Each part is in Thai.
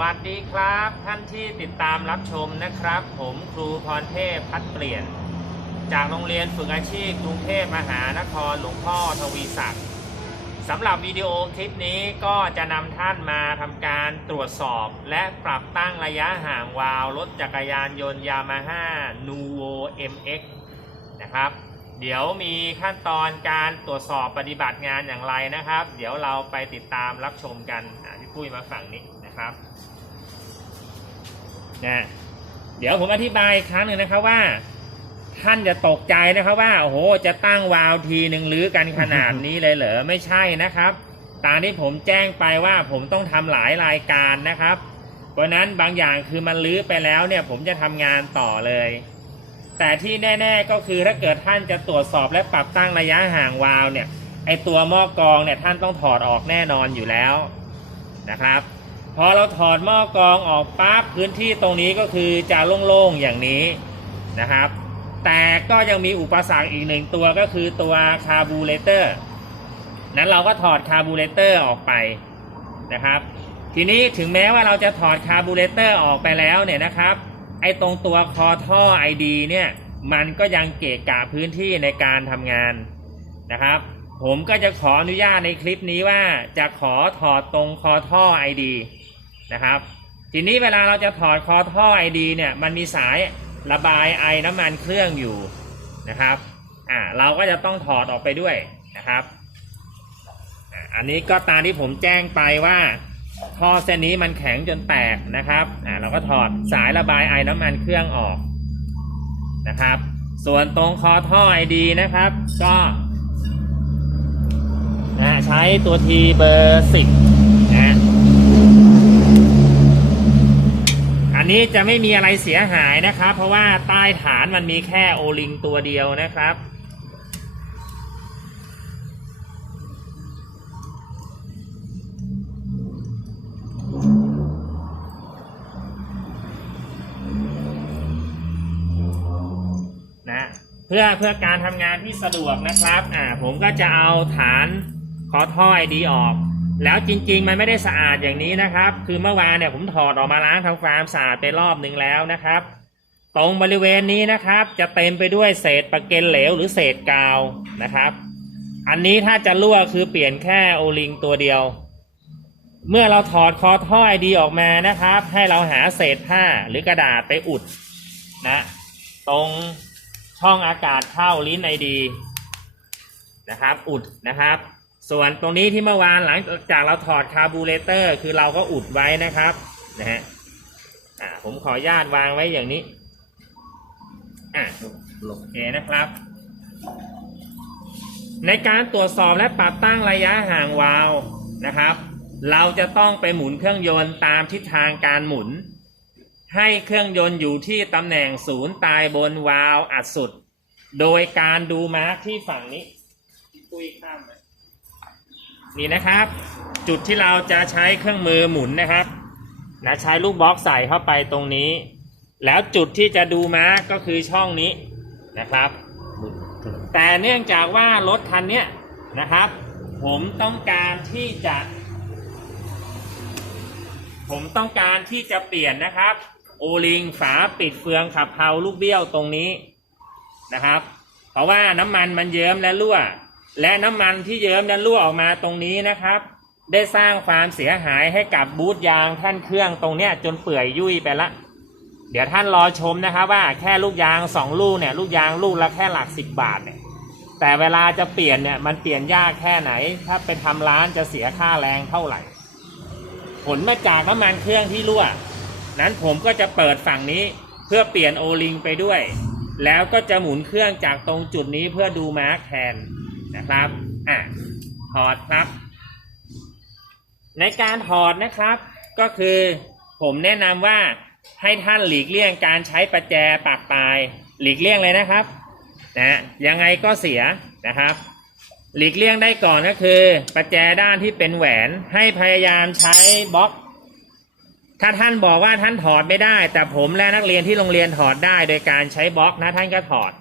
วัสดีครับท่านที่ติดตามรับชมนะครับ ผมครูพรเทพพัดเปลี่ยน จากโรงเรียนฝึกอาชีพกรุงเทพมหานครหลวงพ่อทวีศักดิ์สำหรับวิดีโอคลิปนี้ก็จะนำท่านมาทำการตรวจสอบ และปรับตั้งระยะห่างวาวรถจักรยานยนต์ยามาฮ่านูโว MX นะครับ เดี๋ยวมีขั้นตอนการตรวจสอบปฏิบัติงานอย่างไรนะครับ เดี๋ยวเราไปติดตามรับชมกันพี่ปุ้ยมาฝั่งนี้ นะครับนะเดี๋ยวผมอธิบายอีกครั้งหนึ่งนะครับว่า ท่านจะตกใจนะครับว่าโอ้โหจะตั้งวาล์วทีหนึ่งหรือกันขนาดนี้เลยเหรอไม่ใช่นะครับ ตามที่ผมแจ้งไปว่าผมต้องทำหลายรายการนะครับ เพราะนั้นบางอย่างคือมันลื้อไปแล้วเนี่ย ผมจะทำงานต่อเลย แต่ที่แน่ ๆก็คือถ้าเกิดท่านจะตรวจสอบและปรับตั้งระยะห่างวาล์วเนี่ยไอตัวหม้อกรองเนี่ยท่านต้องถอดออกแน่นอนอยู่แล้วนะครับ พอเราถอดหม้อกรองออกปั๊บพื้นที่ตรงนี้ก็คือจะโล่งๆอย่างนี้นะครับ แต่ก็ยังมีอุปสรรคอีกหนึ่งตัวก็คือตัวคาร์บูเรเตอร์นั้นเราก็ถอดคาร์บูเรเตอร์ออกไปนะครับ ทีนี้ถึงแม้ว่าเราจะถอดคาร์บูเรเตอร์ออกไปแล้วเนี่ยนะครับ ไอ้ตรงตัวคอท่อ ID เนี่ยมันก็ยังเกะกะพื้นที่ในการทำงานนะครับ ผมก็จะขออนุญาตในคลิปนี้ว่าจะขอถอดตรงคอท่อ ID นะครับ ทีนี้เวลาเราจะถอดคอท่อ ID เนี่ยมันมีสายระบายไอน้ำมันเครื่องอยู่นะครับอ่าเราก็จะต้องถอดออกไปด้วยนะครับ อันนี้ก็ตามที่ผมแจ้งไปว่าท่อเส้นนี้มันแข็งจนแตกนะครับอ่าเราก็ถอดสายระบายไอน้ำมันเครื่องออกนะครับ ส่วนตรงคอท่อไอดีนะครับก็นะใช้ตัวทีเบอร์สิบนะอั นนี้จะไม่มีอะไรเสียหายนะครับ เพราะว่าใต้ฐานมันมีแค่โอลิงตัวเดียวนะครับ นะเพื่อเพื่อการทำงานที่สะดวกนะครับ อ่าผมก็จะเอาฐานขอท่อไอดีออก แล้วจริง ๆ มันไม่ได้สะอาดอย่างนี้นะครับ คือเมื่อวานเนี่ยผมถอดออกมาล้างทำความสะอาดไปรอบหนึ่งแล้วนะครับ ตรงบริเวณนี้นะครับ จะเต็มไปด้วยเศษปะเก็นเหลวหรือเศษกาวนะครับ อันนี้ถ้าจะรั่วคือเปลี่ยนแค่โอลิงตัวเดียว เมื่อเราถอดคอท่อไอดีออกมานะครับ ให้เราหาเศษผ้าหรือกระดาษไปอุดนะตรงช่องอากาศเข้าลิ้นไอดีนะครับ อุดนะครับ ส่วนตรงนี้ที่เมื่อวานหลังจากเราถอดคาร์บูเรเตอร์ คือเราก็อุดไว้นะครับนะฮะอ่าผมขออนุญาตวางไว้อย่างนี้อ่าโอเคนะครับ ในการตรวจสอบและปรับตั้งระยะห่างวาล์วนะครับ เราจะต้องไปหมุนเครื่องยนต์ตามทิศทางการหมุน ให้เครื่องยนต์อยู่ที่ตำแหน่งศูนย์ตายบนวาล์วอัดสุด โดยการดูมาร์คที่ฝั่งนี้ปุ้ยข้าม นี่นะครับ จุดที่เราจะใช้เครื่องมือหมุนนะครับนะใช้ลูกบล็อกใส่เข้าไปตรงนี้ แล้วจุดที่จะดูมาก็คือช่องนี้นะครับ แต่เนื่องจากว่ารถคันนี้นะครับ ผมต้องการที่จะ ผมต้องการที่จะเปลี่ยนนะครับ โอลิงฝาปิดเฟืองขับเพลาลูกเบี้ยวตรงนี้นะครับ เพราะว่าน้ำมันมันเยิ้มและรั่ว และน้ำมันที่เยิ้มและรั่วออกมาตรงนี้นะครับ ได้สร้างความเสียหายให้กับบูทยางท่านเครื่องตรงเนี้ยจนเปื่อยยุ่ยไปละ เดี๋ยวท่านรอชมนะครับว่าแค่ลูกยางสองลูกเนี่ยลูกยางลูกละแค่หลักสิบบาทเนี่ยแต่เวลาจะเปลี่ยนเนี่ยมันเปลี่ยนยากแค่ไหน ถ้าไปทำร้านจะเสียค่าแรงเท่าไหร่ ผลมาจากน้ำมันเครื่องที่รั่ว นั้นผมก็จะเปิดฝั่งนี้เพื่อเปลี่ยนโอลิงไปด้วย แล้วก็จะหมุนเครื่องจากตรงจุดนี้เพื่อดูมาร์คแทน นะครับอะถอดครับ ในการถอดนะครับ ก็คือผมแนะนำว่าให้ท่านหลีกเลี่ยงการใช้ประแจปากปลาย หลีกเลี่ยงเลยนะครับนะยังไงก็เสียนะครับ หลีกเลี่ยงได้ก่อนก็คือ ประแจด้านที่เป็นแหวนให้พยายามใช้บล็อก ถ้าท่านบอกว่าท่านถอดไม่ได้ แต่ผมและนักเรียนที่โรงเรียนถอดได้ โดยการใช้บล็อกนะท่านก็ถอด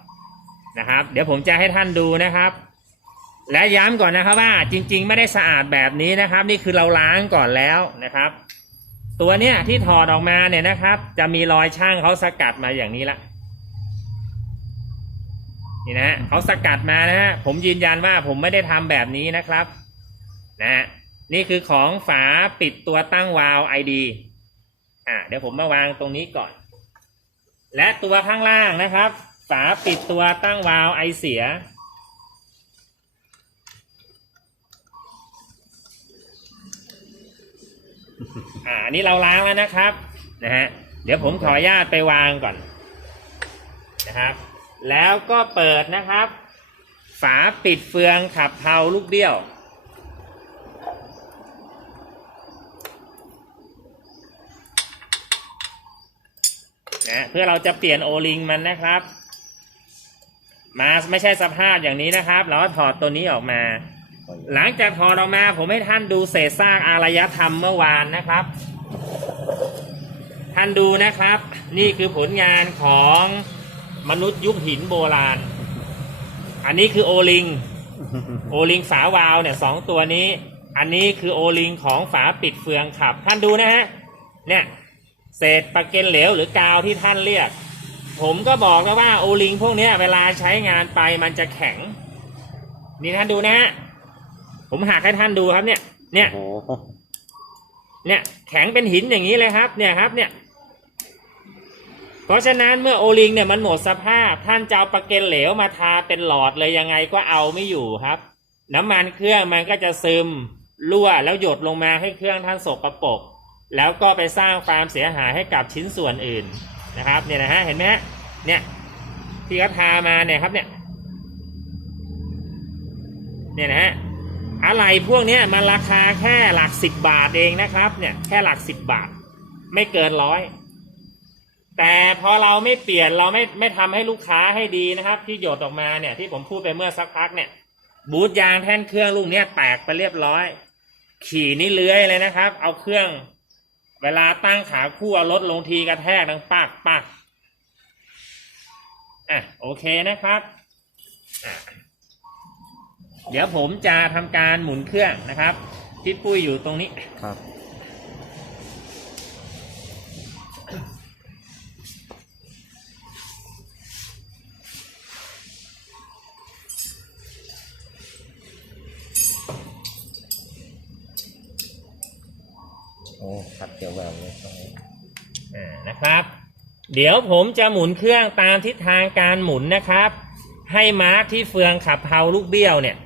นะครับ เดี๋ยวผมจะให้ท่านดูนะครับ และย้ำก่อนนะครับว่าจริง ๆ ไม่ได้สะอาดแบบนี้นะครับ นี่คือเราล้างก่อนแล้วนะครับ ตัวเนี้ยที่ถอดออกมาเนี่ยนะครับ จะมีรอยช่างเขาสกัดมาอย่างนี้ละนี่นะเขาสกัดมานะฮะผมยืนยันว่าผมไม่ได้ทำแบบนี้นะครับนะนี่คือของฝาปิดตัวตั้งวาล์ว ID อ่าเดี๋ยวผมมาวางตรงนี้ก่อน และตัวข้างล่างนะครับ ฝาปิดตัวตั้งวาล์วไอเสีย อ่าอันนี้เราล้างแล้วนะครับนะฮะเดี๋ยวผมขออนุญาตไปวางก่อนนะครับ แล้วก็เปิดนะครับ ฝาปิดเฟืองขับเพลาลูกเบี้ยวนะเพื่อเราจะเปลี่ยนโอลิงมันนะครับ มาไม่ใช่สภาพอย่างนี้นะครับ เราก็ถอดตัวนี้ออกมา หลังจากถอดออกมาผมให้ท่านดูเศษซากอารยธรรมเมื่อวานนะครับ ท่านดูนะครับ นี่คือผลงานของมนุษย์ยุคหินโบราณ อันนี้คือโอลิง โอลิงฝาวาล์วเนี่ยสองตัวนี้ อันนี้คือโอลิงของฝาปิดเฟืองขับ ท่านดูนะฮะ เนี่ยเศษปะเก็นเหลวหรือกาวที่ท่านเรียก ผมก็บอกแล้วว่าโอลิงพวกนี้เวลาใช้งานไปมันจะแข็ง นี่ท่านดูนะฮะ ผมหักให้ท่านดูครับเนี่ย เนี่ย โอ้โหเนี่ย แข็งเป็นหินอย่างนี้เลยครับ เนี่ยครับ เนี่ย เพราะฉะนั้นเมื่อโอลิงเนี่ยมันหมดสภาพ ท่านจะเอาปะเก็นเหลวมาทาเป็นหลอดเลยยังไงก็เอาไม่อยู่ครับ น้ำมันเครื่องมันก็จะซึมรั่วแล้วหยดลงมาให้เครื่องท่านสกรปรกแล้วก็ไปสร้างความเสียหายให้กับชิ้นส่วนอื่นนะครับ เนี่ยนะฮะเห็นไหมฮะเนี่ย ที่เขาทามาเนี่ยครับเนี่ย เนี่ยนะฮะ อะไรพวกนี้มันราคาแค่หลักสิบบาทเองนะครับ เนี่ยแค่หลักสิบบาท ไม่เกินร้อยแต่พอเราไม่เปลี่ยนเราไม่ไม่ทำให้ลูกค้าให้ดีนะครับ ที่หยดออกมาเนี่ยที่ผมพูดไปเมื่อสักพักเนี่ย บูทยางแท่นเครื่องลูกเนี้ยแตกไปเรียบร้อย ขี่นี่เลื้อยเลยนะครับ เอาเครื่อง เวลาตั้งขาคู่เอารถลงทีกระแทกดังปักปักอะโอเคนะครับอะ เดี๋ยวผมจะทำการหมุนเครื่องนะครับพี่ปุ้ยอยู่ตรงนี้ ครับโอ้ขัดเกี่ยวแหววเลยตรงนี้อ่านะครับ เดี๋ยวผมจะหมุนเครื่องตามทิศทางการหมุนนะครับ ให้มาร์คที่เฟืองขับเพลาลูกเบี้ยวเนี่ย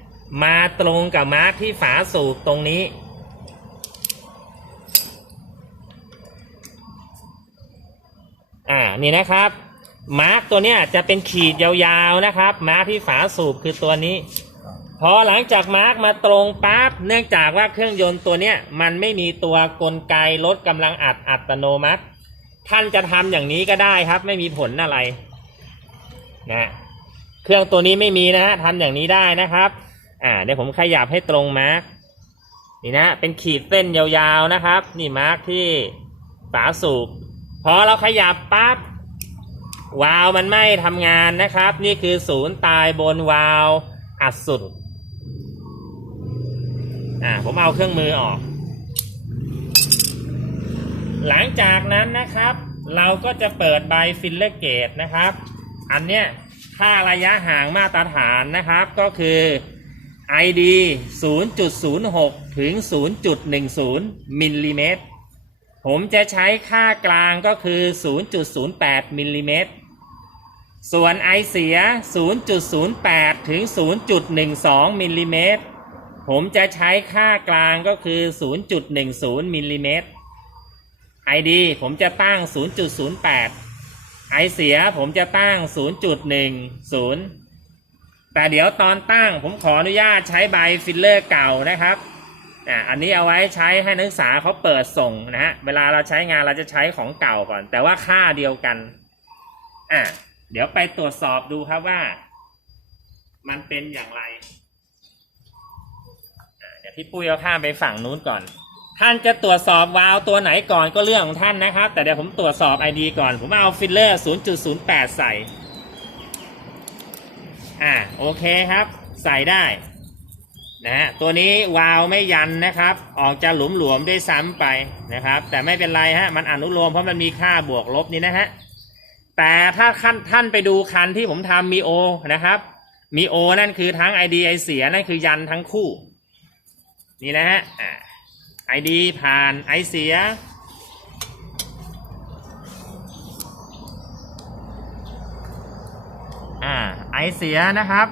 มาตรงกับมาร์คที่ฝาสูบตรงนี้ อ่า นี่นะครับ มาร์กตัวเนี้ยจะเป็นขีดยาวๆนะครับ มาร์กที่ฝาสูบคือตัวนี้ พอหลังจากมาร์กมาตรงปั๊บ เนื่องจากว่าเครื่องยนต์ตัวเนี้ยมันไม่มีตัวกลไกลดกำลังอัดอัตโนมัติ ท่านจะทำอย่างนี้ก็ได้ครับ ไม่มีผลอะไร นะ เครื่องตัวนี้ไม่มีนะฮะทำอย่างนี้ได้นะครับ อ่าเดี๋ยวผมขยับให้ตรงมาร์กนี่นะ เป็นขีดเส้นยาวๆนะครับ นี่มาร์กที่ฝาสูบพอเราขยับปั๊บวาล์วมันไม่ทำงานนะครับ นี่คือศูนย์ตายบนวาล์วอัดสุดอ่าผมเอาเครื่องมือออก หลังจากนั้นนะครับ เราก็จะเปิดใบฟิลเลอร์เกตนะครับ อันเนี้ยค่าระยะห่างมาตรฐานนะครับก็คือ ID 0.06 ถึง 0.10 มิลลิเมตร ผมจะใช้ค่ากลางก็คือ 0.08 มิลลิเมตร ส่วนไอเสีย 0.08 ถึง 0.12 มิลลิเมตร ผมจะใช้ค่ากลางก็คือ 0.10 มิลลิเมตร ID ผมจะตั้ง 0.08 ไอเสียผมจะตั้ง 0.10 แต่เดี๋ยวตอนตั้งผมขออนุญาตใช้ใบฟิลเลอร์เก่านะครับอะอันนี้เอาไว้ใช้ให้นักศึกษาเขาเปิดส่งนะฮะ เวลาเราใช้งานเราจะใช้ของเก่าก่อน แต่ว่าค่าเดียวกัน อะ เดี๋ยวไปตรวจสอบดูครับว่า มันเป็นอย่างไรเดี๋ยวพี่ปุ้ยเอาข้ามไปฝั่งนู้นก่อน ท่านจะตรวจสอบวาล์วตัวไหนก่อนก็เรื่องของท่านนะครับ แต่เดี๋ยวผมตรวจสอบ ID ก่อน ผมเอาฟิลเลอร์ 0.08 ใส่ อ่าโอเคครับ ใส่ได้นะฮะตัวนี้วาล์วไม่ยันนะครับ ออกจะหลวมๆได้วยซ้ำไปนะครับ แต่ไม่เป็นไรฮะมันอนุโลมเพราะมันมีค่าบวกลบนี่นะฮะแต่ถ้าท่านท่านไปดูคันที่ผมทำมีโอนะครับมีโอนั่นคือทั้ง ID ไอเสียนั่นคือยันทั้งคู่ นี่นะฮะไอดีผ่านไอเสีย อ่าไอเสียนะครับ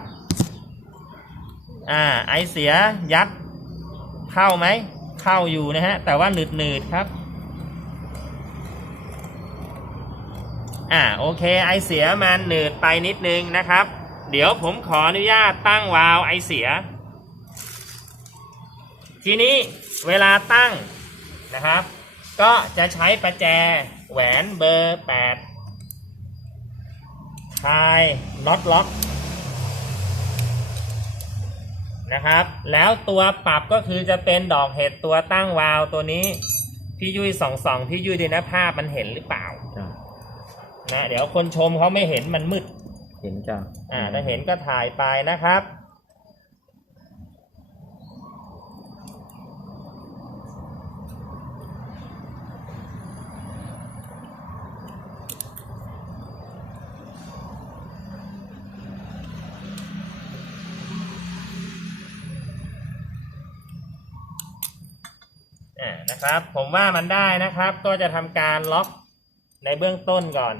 อ่าไอเสียยัดเข้าไหม เข้าอยู่นะฮะ แต่ว่าหนืดหนืดๆครับอ่าโอเคไอเสียมันหนืดไปนิดนึงนะครับ เดี๋ยวผมขออนุญาตตั้งวาล์วไอเสีย ทีนี้เวลาตั้งนะครับ ก็จะใช้ประแจแหวนเบอร์ 8 คลายน็อตล็อกนะครับ แล้วตัวปรับก็คือจะเป็นดอกเห็ดตัวตั้งวาล์วตัวนี้ พี่ยุ้ยส่องส่องพี่ยุ้ยดูนะภาพมันเห็นหรือเปล่าจ้ะนะเดี๋ยวคนชมเขาไม่เห็นมันมืด เห็นจ้ะอ่าถ้าเห็นก็ถ่ายไปนะครับ อ่า นะครับ ผมว่ามันได้นะครับ ก็จะทำการล็อกในเบื้องต้นก่อน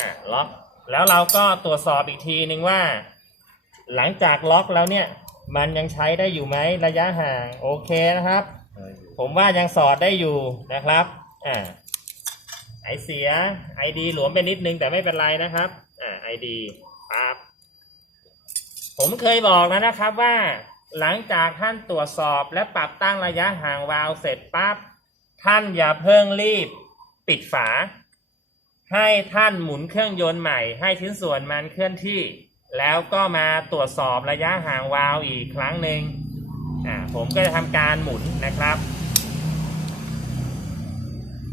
อะล็อก แล้วเราก็ตรวจสอบอีกทีหนึ่งว่า หลังจากล็อกแล้วเนี่ย มันยังใช้ได้อยู่ไหมระยะห่าง โอเคนะครับเอออยู่ผมว่ายังสอดได้อยู่นะครับ อ่าไอเสียไอดีหลวมไปนิดนึงแต่ไม่เป็นไรนะครับ อ่าไอดีปั๊บ ผมเคยบอกแล้วนะครับว่า หลังจากท่านตรวจสอบและปรับตั้งระยะห่างวาล์วเสร็จปั๊บท่านอย่าเพิ่งรีบปิดฝา ให้ท่านหมุนเครื่องยนต์ใหม่ ให้ชิ้นส่วนมันเคลื่อนที่ แล้วก็มาตรวจสอบระยะห่างวาล์วอีกครั้งหนึ่งผมก็จะทำการหมุนนะครับ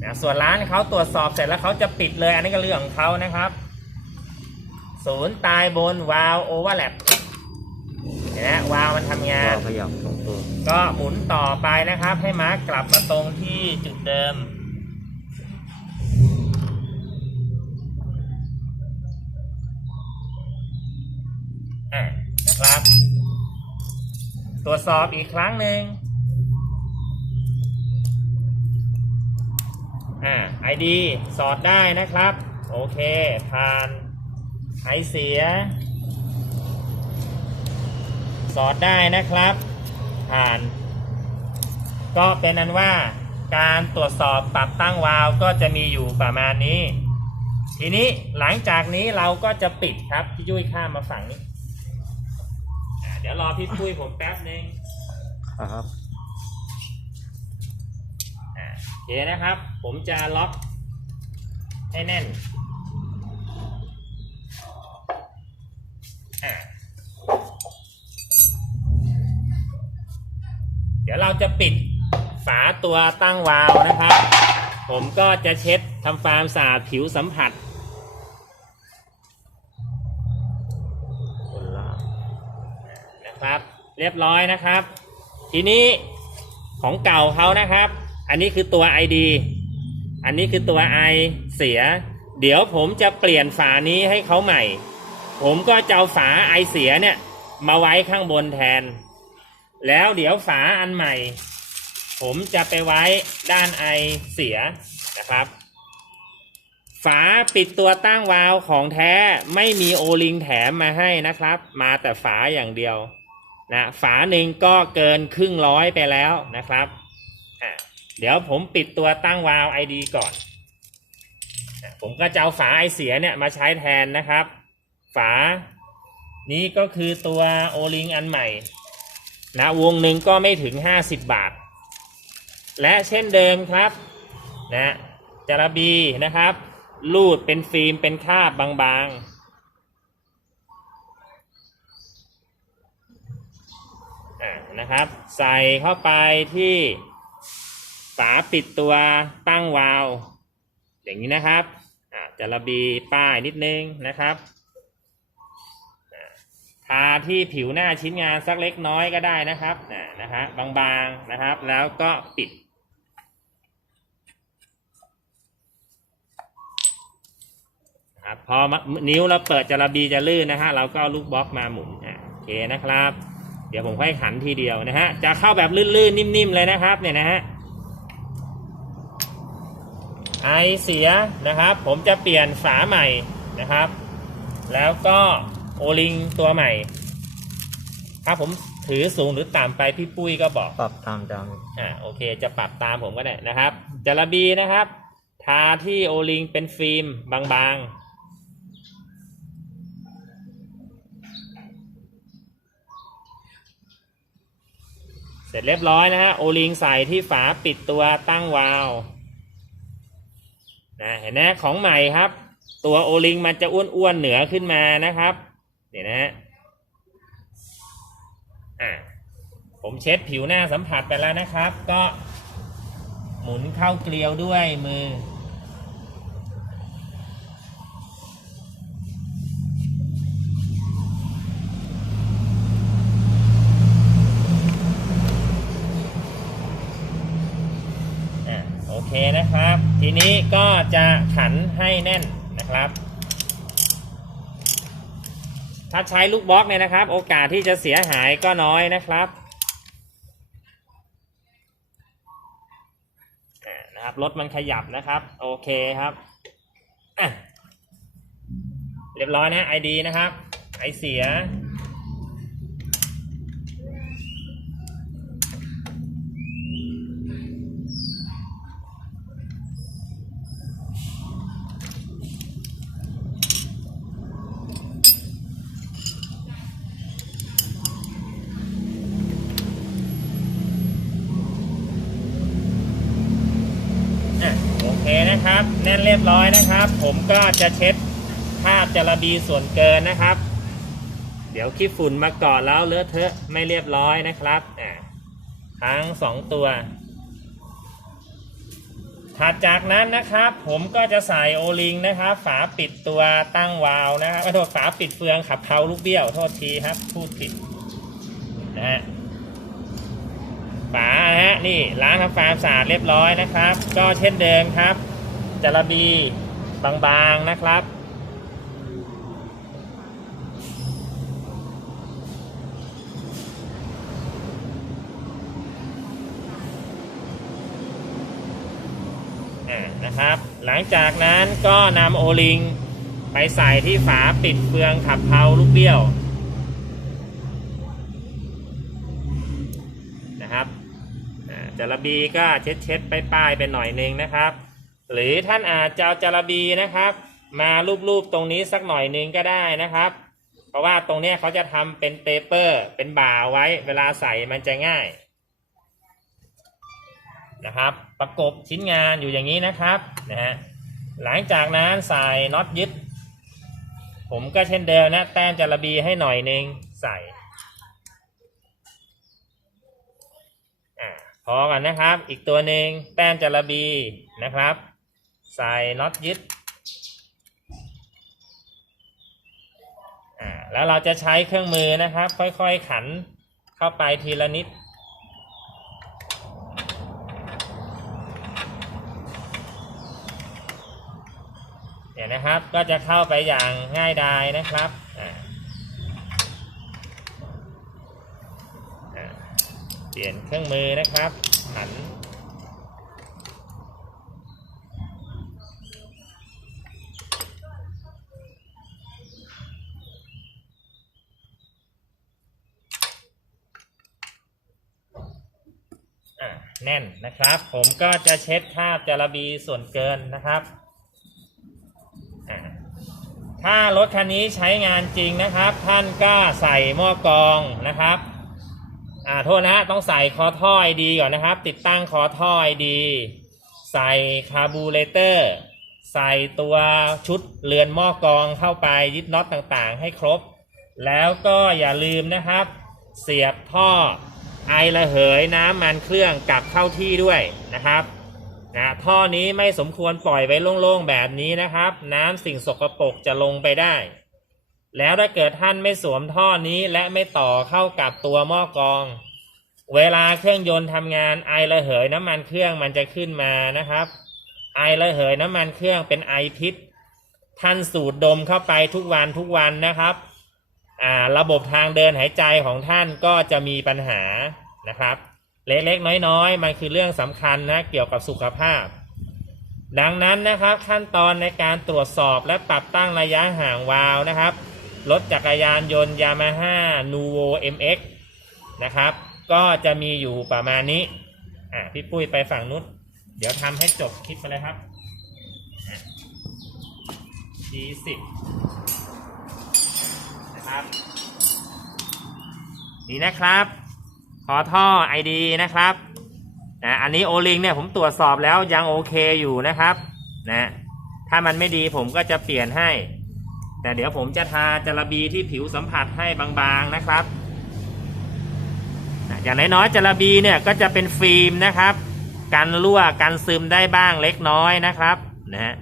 นะส่วนร้านเขาตรวจสอบเสร็จแล้วเขาจะปิดเลย อันนี้ก็เรื่องของเขานะครับ ศูนย์ตายบนวาล์วโอเวอร์แลป ห็นไหมวาล์วมันทำงานก็ขยับตรงตัวก็หมุนต่อไปนะครับ ให้มาร์กกลับมาตรงที่จุดเดิม อะนะครับ ตรวจสอบอีกครั้งหนึ่งอ่าไอดีสอดได้นะครับ โอเค ผ่านไอเสีย สอดได้นะครับ ผ่าน ก็เป็นนั้นว่าการตรวจสอบปรับตั้งวาล์วก็จะมีอยู่ประมาณนี้ ทีนี้หลังจากนี้เราก็จะปิดครับพี่ยุ้ยข้ามมาฝั่งนี้อ่าเดี๋ยวรอพี่ปุ้ยผมแป๊บนึงอะครับอ่าโอเคนะครับ ผมจะล็อกให้แน่น เดี๋ยวเราจะปิดฝาตัวตั้งวาล์วนะครับ ผมก็จะเช็ดทำความสะอาดผิวสัมผัสละนะครับ เรียบร้อยนะครับ ทีนี้ของเก่าเขานะครับ อันนี้คือตัว ID อันนี้คือตัว I เสีย เดี๋ยวผมจะเปลี่ยนฝานี้ให้เขาใหม่ ผมก็จะเอาฝา I เสียเนี่ยมาไว้ข้างบนแทน แล้วเดี๋ยวฝาอันใหม่ ผมจะไปไว้ด้าน I เสียนะครับ ฝาปิดตัวตั้งวาล์วของแท้ไม่มีโอลิงแถมมาให้นะครับ มาแต่ฝาอย่างเดียวนะฝาหนึ่งก็เกินครึ่งร้อยไปแล้วนะครับอะเดี๋ยวผมปิดตัวตั้งวาล์ว ID ก่อนอะผมก็จะเอาฝาไอเสียเนี่ยมาใช้แทนนะครับ ฝานี้ก็คือตัวโอลิงอันใหม่ นะวงหนึ่งก็ไม่ถึง 50 บาท และเช่นเดิมครับนะจาระบีนะครับรูดเป็นฟิล์มเป็นคาบบางๆนะครับ ใส่เข้าไปที่ฝาปิดตัวตั้งวาล์วอย่างนี้นะครับอ่าจะระบีป้ายนิดนึงนะครับ ทาที่ผิวหน้าชิ้นงานสักเล็กน้อยก็ได้นะครับนะฮะบางๆนะครับ แล้วก็ปิดครับพอมะนิ้วเราเปิดจะระบีจะลื่นนะฮะเราก็ลูกบล็อกมาหมุนอะโอเคนะครับ เดี๋ยวผมค่อยขันทีเดียวนะฮะจะเข้าแบบลื่นๆนิ่มๆเลยนะครับเนี่ยนะฮะไอเสียนะครับ ผมจะเปลี่ยนฝาใหม่นะครับ แล้วก็ โอลิงตัวใหม่ ถ้าผมถือสูงหรือต่ำไปพี่ปุ้ยก็บอก ปรับตามจอ่าโอเค จะปรับตามผมก็ได้นะครับจาระบีนะครับ ทาที่โอลิงเป็นฟิล์มบางๆ เสร็จเรียบร้อยนะฮะ โอลิงใส่ที่ฝาปิดตัวตั้งวาล์วนะเห็นไหมของใหม่ครับ ตัวโอลิงมันจะอ้วนๆเหนือขึ้นมานะครับ เดี๋ยวนะฮะอ่าผมเช็ดผิวหน้าสัมผัสไปแล้วนะครับ ก็หมุนเข้าเกลียวด้วยมือ โอเคนะครับ ทีนี้ก็จะขันให้แน่นนะครับ ถ้าใช้ลูกบล็อกเนี่ยนะครับ โอกาสที่จะเสียหายก็น้อยนะครับนะครับรถมันขยับนะครับ โอเคครับเรียบร้อยนะไอดีนะครับไอเสีย อะ โอเคนะครับ แน่นเรียบร้อยนะครับ ผมก็จะเช็ดคราบจระบีส่วนเกินนะครับ เดี๋ยวขี้ฝุ่นมาเกาะแล้วเลอะเทอะไม่เรียบร้อยนะครับอะทั้งสองตัว ถัดจากนั้นนะครับ ผมก็จะใส่โอลิงนะครับ ฝาปิดตัวตั้งวาล์วนะครับขอโทษฝาปิดเฟืองขับเพลาลูกเบี้ยวโทษทีครับ พูดผิดนะฮะ นี่ล้างทำความสะอาดเรียบร้อยนะครับ ก็เช่นเดิมครับจระบีบางๆนะครับอ่านะครับ หลังจากนั้นก็นำโอลิง ไปใส่ที่ฝาปิดเฟืองขับเพลาลูกเบี้ยว จระบีก็เช็ดเช็ดๆป้ายๆไปหน่อยหนึงนะครับ หรือท่านอาจจะเอาจระบีนะครับ มารูปๆตรงนี้สักหน่อยหนึงก็ได้นะครับ เพราะว่าตรงเนี้ยเขาจะทำเป็นเปเปอร์ เป็นบ่าไว้เวลาใส่มันจะง่ายนะครับ ประกบชิ้นงานอยู่อย่างนี้นะครับนะฮะหลังจากนั้นใส่น็อตยึด ผมก็เช่นเดิมนะแต้มจระบีให้หน่อยหนึงใส่ อ่า พอกันนะครับ อีกตัวหนึ่งแต้มจระบีนะครับ ใส่น็อตยึดแล้วเราจะใช้เครื่องมือนะครับ ค่อยๆขันเข้าไปทีละนิด เนี่ยนะครับก็จะเข้าไปอย่างง่ายดายนะครับอ่าอ่า เปลี่ยนเครื่องมือนะครับหันอะแน่นนะครับ ผมก็จะเช็ดคราบจระบีส่วนเกินนะครับ ถ้ารถคันนี้ใช้งานจริงนะครับ ท่านก็ใส่หม้อกองนะครับ อ่าโทษนะฮะต้องใส่คอท่อไอดีก่อนนะครับ ติดตั้งคอท่อไอดีใส่คาร์บูเรเตอร์ ใส่ตัวชุดเรือนหม้อกรองเข้าไปยึดน็อตต่างๆ ให้ครบ แล้วก็อย่าลืมนะครับ เสียบท่อไอระเหยน้ำมันเครื่องกลับเข้าที่ด้วยนะครับนะท่อนี้ไม่สมควรปล่อยไว้โล่งๆแบบนี้นะครับ น้ำสิ่งสกปรกจะลงไปได้ แล้วถ้าเกิดท่านไม่สวมท่อนี้และไม่ต่อเข้ากับตัวหม้อกรอง เวลาเครื่องยนต์ทำงานไอระเหยน้ำมันเครื่องมันจะขึ้นมานะครับ ไอระเหยน้ำมันเครื่องเป็นไอพิษ ท่านสูดดมเข้าไปทุกวันทุกวันนะครับอ่าระบบทางเดินหายใจของท่านก็จะมีปัญหานะครับ เล็กๆน้อยๆ มันคือเรื่องสำคัญนะเกี่ยวกับสุขภาพ ดังนั้นนะครับขั้นตอนในการตรวจสอบและปรับตั้งระยะห่างวาล์วนะครับ รถจักรยานยนต์ยามาฮ่านูโว MX นะครับ ก็จะมีอยู่ประมาณนี้ อะพี่ปุ้ยไปฝั่งนู้น เดี๋ยวทำให้จบคลิปไปเลยครับอะ G10 นะครับ นี่นะครับ ขอท่อ ID นะครับนะอันนี้โอลิงเนี่ยผมตรวจสอบแล้วยังโอเคอยู่นะครับนะถ้ามันไม่ดีผมก็จะเปลี่ยนให้ แต่เดี๋ยวผมจะทาจระบีที่ผิวสัมผัสให้บางๆนะครับ อย่างน้อยๆจระบีเนี่ยก็จะเป็นฟิล์มนะครับ กันรั่วกันซึมได้บ้างเล็กน้อยนะครับนะฮะ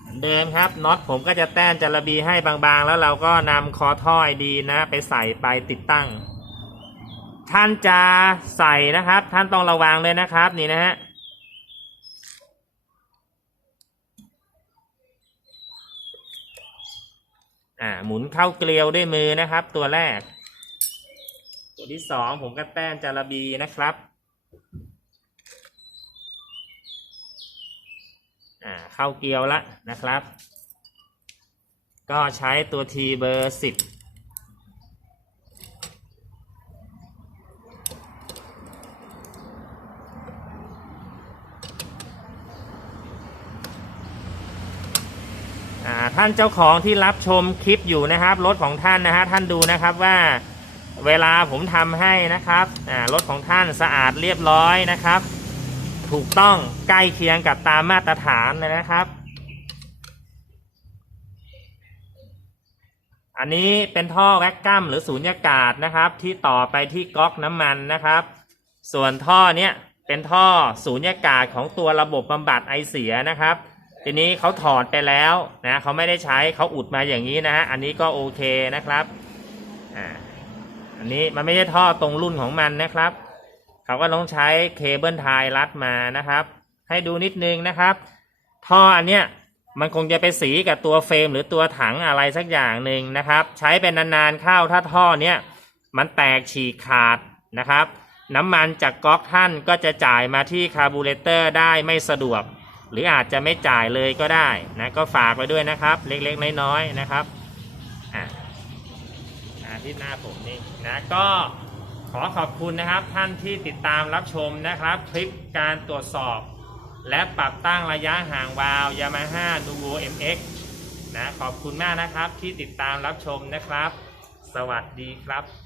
เหมือนเดิมครับน็อตผมก็จะแต้นจระบีให้บางๆ แล้วเราก็นำคอท่อยดีนะ ไปใส่ไปติดตั้ง ท่านจะใส่นะครับ ท่านต้องระวังเลยนะครับนี่นะฮะอ่าหมุนเข้าเกลียวด้วยมือนะครับ ตัวแรก ตัวที่สองผมก็แต้มจาระบีนะครับอ่าเข้าเกลียวละนะครับ ก็ใช้ตัวทีเบอร์สิบ ท่านเจ้าของที่รับชมคลิปอยู่นะครับรถของท่านนะฮะท่านดูนะครับว่าเวลาผมทำให้นะครับรถของท่านสะอาดเรียบร้อยนะครับ ถูกต้องใกล้เคียงกับตามมาตรฐานเลยนะครับ อันนี้เป็นท่อแวคกัมหรือสูญญากาศนะครับ ที่ต่อไปที่ก๊อกน้ำมันนะครับ ส่วนท่อเนี้ยเป็นท่อสูญญากาศของตัวระบบบำบัดไอเสียนะครับ ทีนี้เขาถอดไปแล้วนะเขาไม่ได้ใช้เขาอุดมาอย่างนี้นะฮะอันนี้ก็โอเคนะครับอ่าอันนี้มันไม่ใช่ท่อตรงรุ่นของมันนะครับเขาก็ต้องใช้เคเบิลไทยรัดมานะครับ ให้ดูนิดนึงนะครับ ท่ออันเนี้ยมันคงจะไปสีกับตัวเฟรมหรือตัวถังอะไรสักอย่างหนึ่งนะครับ ใช้เป็นนานๆเข้าถ้าท่อเนี้ยมันแตกฉีกขาดนะครับ น้ำมันจากก๊อกท่านก็จะจ่ายมาที่คาร์บูเรเตอร์ได้ไม่สะดวก หรืออาจจะไม่จ่ายเลยก็ได้นะก็ฝากไว้ด้วยนะครับ เล็กๆน้อยๆนะครับอะที่หน้าผมนี่นะก็ขอขอบคุณนะครับท่านที่ติดตามรับชมนะครับ คลิปการตรวจสอบ และปรับตั้งระยะห่างวาล์ว Yamaha Nuvo MX นะขอบคุณมากนะครับที่ติดตามรับชมนะครับ สวัสดีครับ